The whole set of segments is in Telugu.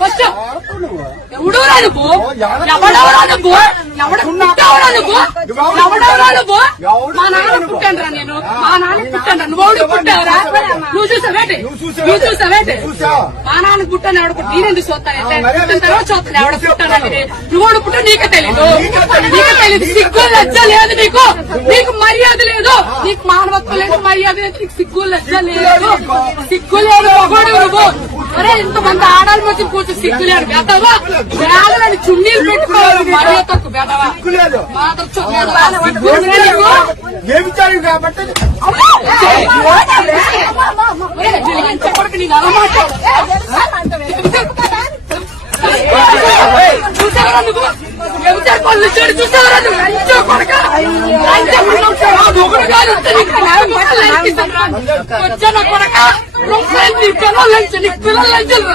ఫస్ట్ ఎవడోరా నువ్వు? ఎవడెవరా నువ్వు? ఎవడ పుట్టావురా నువ్వు? ఎవడెవరా నువ్వు? మా నాన్న పుట్టానురా నేను. మా నాన్న పుట్టాను నువ్వు పుట్టావురా? నువ్వు? చూసావేంటి నువ్వు చూసావేంటి మా నాన్న పుట్టాను ఎవడ పుట్టి నేను చూస్తాను పుట్టిన తర్వాత చూస్తాను ఎవడ పుట్టానంటే నువ్వు ఎవడు పుట్టా నీకే తెలీదు. నీకే తెలీదు. సిగ్గు లజ్జ లేదు నీకు. నీకు మర్యాద లేదు. నీకు మానవత్వం లేదు మర్యాద లేదు. నీకు సిగ్గు లజ్జ లేదు. సిగ్గు లేదు మగోడు నువ్వు. అరే ఇంతమంది ఆడాలి మధ్య కూర్చొని సిగ్గు లేదు బెదవా వేలని చున్నీలు పెట్టుకోవాలి మర్యాద తక్కువ బెదవా? ఏమిచ్చారు కాబట్టి ఎంత కొడుకు? చూసావరా నువ్వు వ్యభిచార చెడు చూడు చూసావరా నువ్వు కొడక నీ పిల్లలు లంచ నీ పిల్లలు లంచలు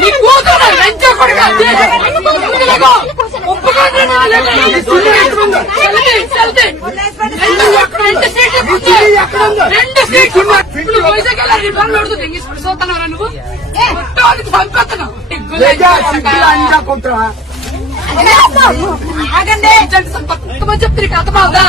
నీ కూతురు లంచో కొడక రెండు సీట్లు వైజాగ్ వెళ్ళాలి పనులు అడుగుతుంది ఇంగ్లీష్ చూస్తున్నారా నువ్వు పంపిస్తున్నావు ఆగండి తక్కువ చెప్తే నీకు అర్థమవుదా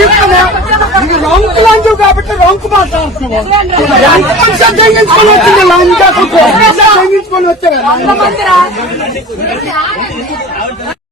ఏకలా ఇది రంకు లంచు కాబట్టి రంకు మాట్లాడుతున్నాం ఎంత వచ్చింది లంచా వచ్చారు?